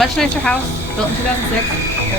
Much nicer house, built in 2006.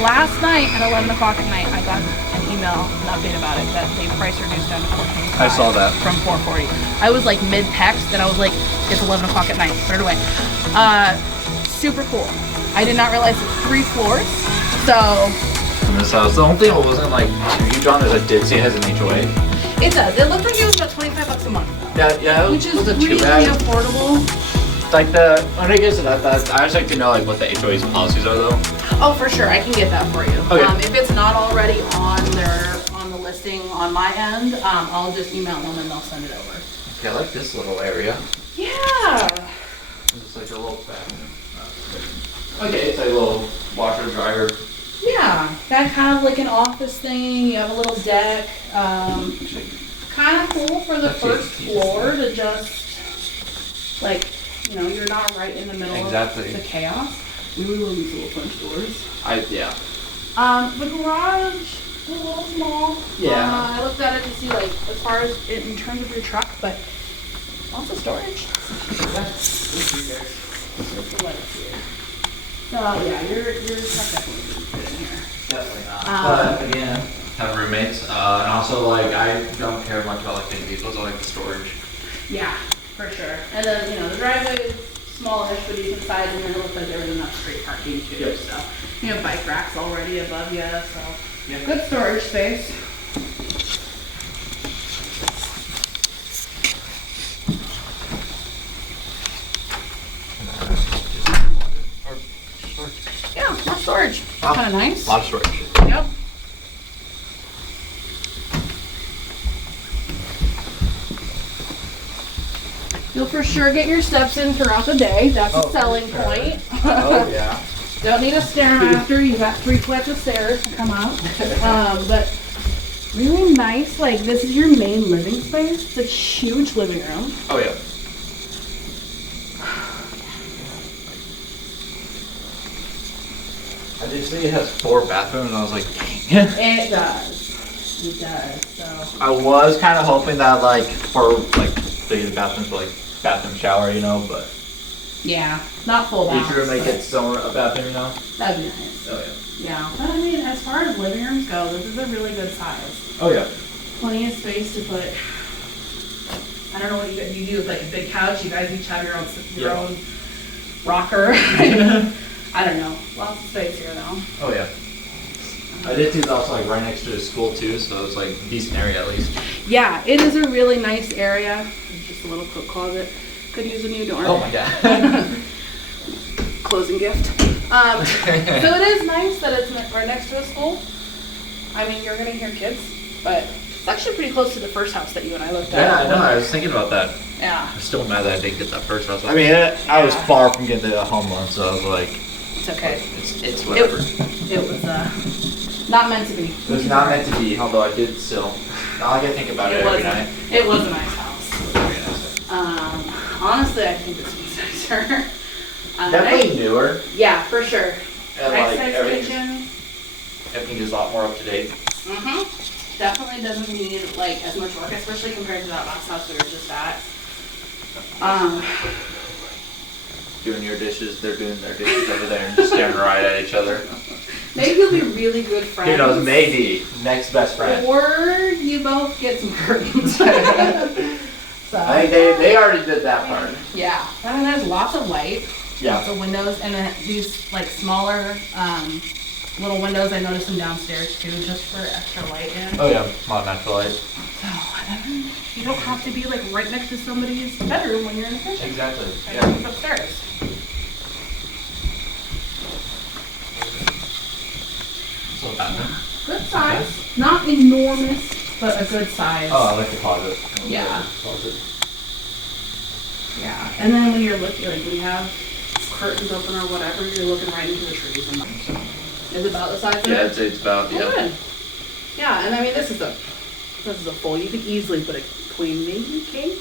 Last night at 11 o'clock at night, I got an email, an update about it, that they price reduced down to $425. I saw that. From $440. I was like mid-text and I was like, it's 11 o'clock at night, put it away. Super cool. I did not realize it's 3 floors, so. In this house, the only thing I wasn't like too huge on is I did see it has an HOA. It does. It looked like it was about $25 a month. Yeah, which is wasn't really too bad. affordable. Like when I get to that, I just like to know like what the HOA's policies are though. Oh, for sure, I can get that for you. Okay. If it's not already on the listing on my end, I'll just email them and they'll send it over. Okay, I like this little area. Yeah. It's like a little bathroom. Okay, it's like a little washer dryer. Yeah, got kind of like an office thing. You have a little deck. Kind of cool for the first floor to just like. You're not right in the middle of the chaos. We really love these little French doors. Yeah. The garage is a little small. Yeah. I looked at it to see like as far as in terms of your truck, but lots of storage. So yeah, your truck definitely didn't fit in here. Definitely not. But again, have roommates, and also like I don't care much about like big vehicles. I like the storage. Yeah. For sure. And then, the driveway is smallish, but decent size, and then it looks like there was enough street parking too. Yep. So, you have bike racks already above you, so yeah, good storage space. Yeah, more storage. Wow. Kind of nice. A lot of storage. Yep. You'll for sure get your steps in throughout the day. That's a selling point. Oh, yeah. Don't need a Stairmaster. You got 3 flights of stairs to come out. But really nice. Like, this is your main living space. It's a huge living room. Oh, yeah. I did see it has 4 bathrooms, and I was like, dang. It does. It does. So I was kind of hoping that, like, for, like, the bathrooms were, like, bathroom shower, but. yeah, not full bath. Each room make it a bathroom, That'd be nice. Oh, yeah. Yeah. But I mean, as far as living rooms go, this is a really good size. Oh, yeah. Plenty of space to put. I don't know what you do with like a big couch. You guys each have your own rocker. I don't know. Lots of space here though. Oh, yeah. I did see it's also like right next to the school too, so it's like a decent area at least. Yeah, it is a really nice area. It's just a little coat closet. Could use a new door. Oh my god. Closing gift. So it is nice that it's right next to a school. I mean, you're gonna hear kids, but it's actually pretty close to the first house that you and I looked at. Yeah, I know. I was thinking about that. Yeah. I'm still mad that I didn't get that first house. I mean, I was far from getting the home loan, so I was like, it's okay. It's whatever. It was not meant to be. It was not meant to be, although I did still. Now I gotta think about it every night. It was a nice house. Very nice. Honestly, I think this one's nicer. Definitely newer. Yeah, for sure. And Nice like size kitchen. everything is a lot more up to date. Definitely doesn't need like as much work, especially compared to that last house we were just at. Doing your dishes, they're doing their dishes over there and just staring right at each other. Maybe you'll be really good friends. Who knows, maybe. Next best friend. Or you both get some curtains. So, I think they already did that part. Yeah. And there's lots of light. Yeah. Lots of windows. And then these like smaller little windows, I noticed them downstairs too, just for extra light in. Oh yeah, a lot of natural light. So, you don't have to be like right next to somebody's bedroom when you're in the kitchen. Exactly. It's upstairs. Good size. Not enormous, but a good size. Oh, I like the closet. Yeah. Yeah. And then when you're looking, like when you have curtains open or whatever, you're looking right into the trees. And is it about the size of it? Yeah, I'd say it's about, yeah. Good. Yeah, and I mean this is a full. You could easily put a queen, maybe king.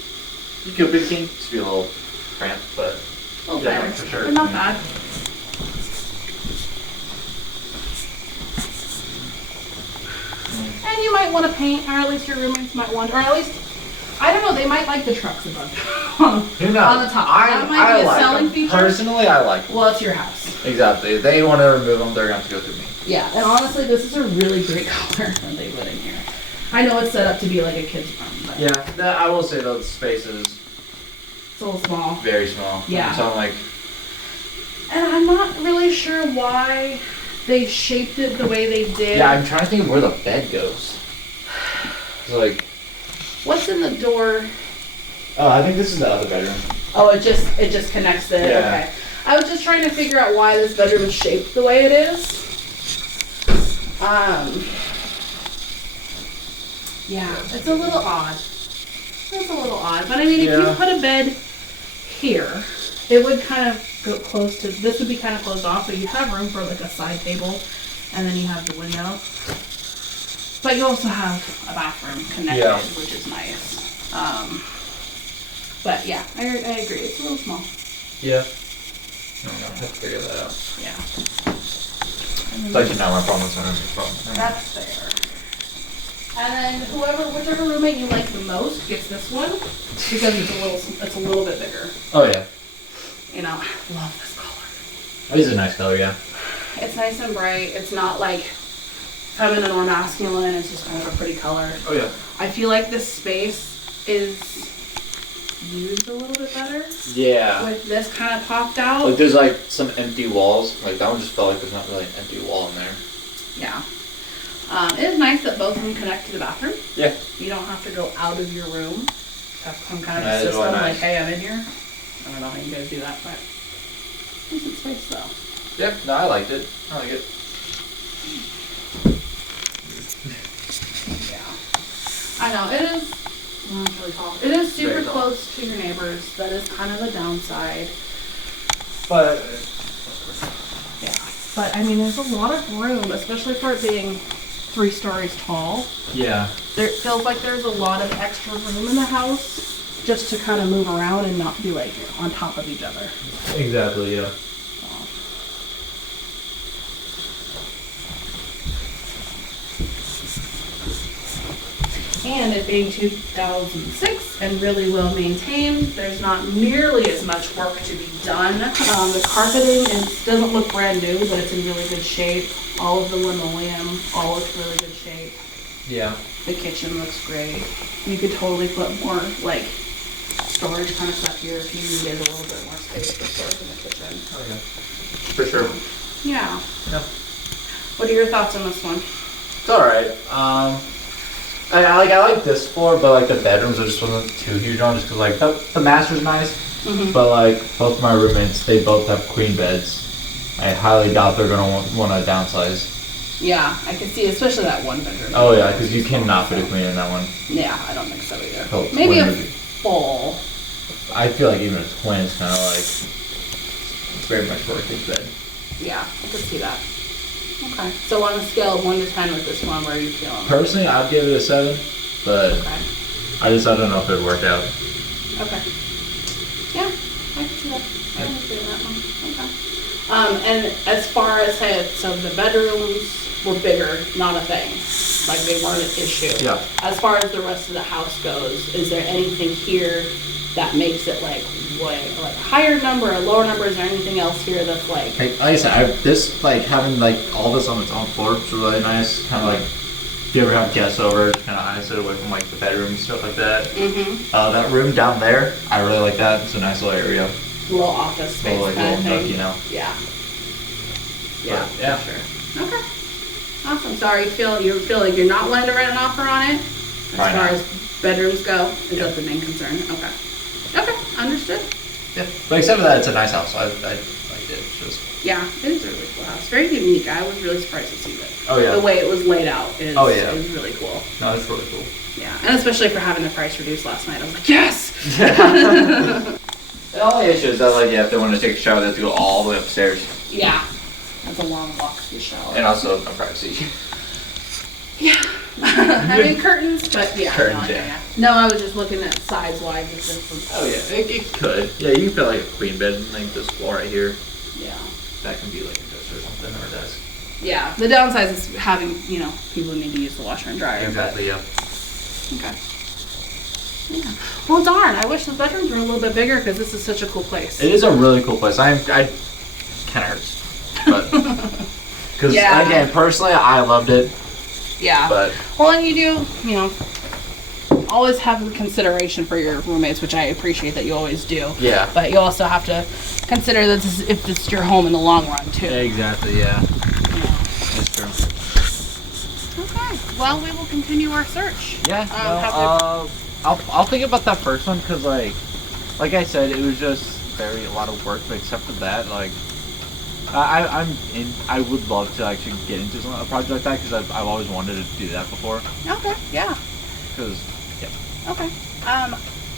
You could be king, just be a little cramped, but yeah, for sure. But not bad. And you might want to paint, or at least your roommates might want, or at least, I don't know, they might like the trucks above on the top. That might be a selling feature. Personally, I like them. Well, it's your house. Exactly. If they want to remove them, they're gonna have to go through me. Yeah, and honestly, this is a really great color when they put in here. I know it's set up to be like a kid's room, but Yeah, I will say though, the space is it's a little small. very small. Yeah. So I'm like, And I'm not really sure why they shaped it the way they did. yeah, I'm trying to think of where the bed goes. It's like, What's in the door? oh, I think this is the other bedroom. Oh, it just connects it. Yeah. Okay. I was just trying to figure out why this bedroom is shaped the way it is. Yeah, it's a little odd. It's a little odd, but I mean, if you put a bed here, it would kind of go close to. This would be kind of closed off, but you have room for like a side table, and then you have the window. But you also have a bathroom connected, which is nice. But yeah, I agree. It's a little small. Yeah. No, I have to figure that out. Yeah. It's actually not my problem, it's not my problem. That's fair. And then whichever roommate you like the most gets this one because it's a little bit bigger. Oh yeah. You know, I love this color. It is a nice color, yeah. It's nice and bright. It's not like feminine or masculine. It's just kind of a pretty color. Oh yeah. I feel like this space is used a little bit better. Yeah. With this kind of popped out. Like there's like some empty walls. Like that one just felt like there's not really an empty wall in there. Yeah. It is nice that both of them connect to the bathroom. Yeah. You don't have to go out of your room. Have some kind of That is system really like, nice. hey, I'm in here. I don't know how you guys do that, but decent space though. Yep, no, I liked it. I like it. Yeah. I know, it is, well, it's really tall. It is super Very tall. close to your neighbors. That is kind of a downside. But Yeah. But I mean, there's a lot of room, especially for it being 3 stories tall. yeah. There it feels like there's a lot of extra room in the house just to kind of move around and not be like on top of each other. Exactly, yeah. And it being 2006 and really well maintained, there's not nearly as much work to be done. The carpeting doesn't look brand new, but it's in really good shape. All of the linoleum, all looks really good shape. Yeah. The kitchen looks great. You could totally put more like storage kind of stuff here if you needed a little bit more space for storage in the kitchen. Okay. For sure. Yeah. Yeah. What are your thoughts on this one? It's alright. I like this floor, but like the bedrooms I just wasn't too huge on, just cause like the master's nice, but like both my roommates, they both have queen beds. I highly doubt they're gonna want to downsize. Yeah, I can see, especially that one bedroom. Oh yeah, because you cannot fit a queen in that one. Yeah, I don't think so either. Oh, Maybe a twin would be- full. I feel like even a twin is kind of like it's very much for a kid's bed. Yeah, I could see that. Okay. So on a scale of 1 to 10 with this one, where are you feeling? Personally, I'd give it a 7, but Okay. I don't know if it'd work out. Okay. Yeah, I can see that. I understand that one. Okay. And as far as so the bedrooms were bigger, not a thing. Like they weren't an issue. Yeah. As far as the rest of the house goes, is there anything here that makes it like a higher number, a lower number? Is there anything else here that's like? Like I said, this like having like all this on its own floor is really nice. Kind of like if you ever have guests over, just kind of isolate away from like the bedroom and stuff like that. Mm-hmm. That room down there, I really like that. It's a nice little area. Little office space Little, like, kind of little thing. nook, you know. Yeah. Yeah. But, yeah. For sure. Okay. Awesome. So you feel like you're not wanting to write an offer on it? As Right far now. as bedrooms go? Is that the main concern? Okay. Okay. Understood. Yeah. But except for that, it's a nice house. I liked it. It's just. Yeah, it is a really cool house. Very unique. I was really surprised to see that. Oh yeah. The way it was laid out is, Oh, yeah. is really cool. No, it's really cool. Yeah. And especially for having the price reduced last night. I was like, yes! The only issue is that like if they want to take a shower, they have to go all the way upstairs, Yeah. That's a long walk to the shower. and also no privacy. Yeah. I mean curtains, but yeah. Curtains, no, yeah. No, I was just looking at size-wise. Oh yeah, it could. Yeah, you can put like a queen bed in like this floor right here. Yeah. That can be like a desk or something, or a desk. Yeah. The downside is having, people who need to use the washer and dryer. Exactly, yeah. But, okay. Yeah. Well, darn. I wish the bedrooms were a little bit bigger because this is such a cool place. It is a really cool place. I kind of hurts. Because Yeah. again, personally, I loved it. Yeah. But Well, and you do, you know, always have consideration for your roommates, which I appreciate that you always do. yeah. But you also have to consider that if it's your home in the long run too. Exactly. Yeah. That's true. Okay. Well, we will continue our search. Yeah. I'll think about that first one because like I said, it was just a lot of work. But except for that, like I would love to actually get into a project like that because I've always wanted to do that before. Okay. Yeah. Because Okay.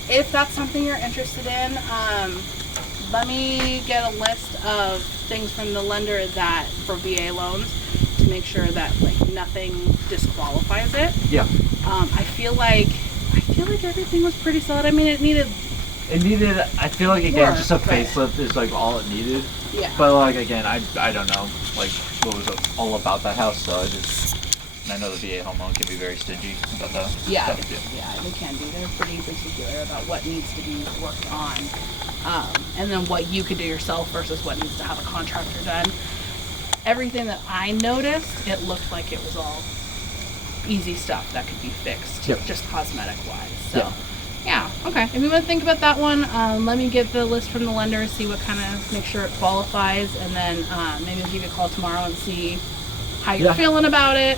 If that's something you're interested in, let me get a list of things from the lender that for VA loans to make sure that like nothing disqualifies it. yeah. I feel like everything was pretty solid. I mean, it needed. I feel like again, Work, just a but- facelift is like all it needed. Yeah. But like again, I don't know like what was all about that house, so I know the VA home loan can be very stingy about that. Yeah, stuff. yeah, they can be. They're pretty particular about what needs to be worked on, and then what you could do yourself versus what needs to have a contractor done. Everything that I noticed, it looked like it was all easy stuff that could be fixed, Yep. just cosmetic wise. So, Yeah. yeah, okay. If you want to think about that one, let me get the list from the lender, see what kind of, make sure it qualifies, and then maybe I'll give you a call tomorrow and see how you're Yeah. feeling about it.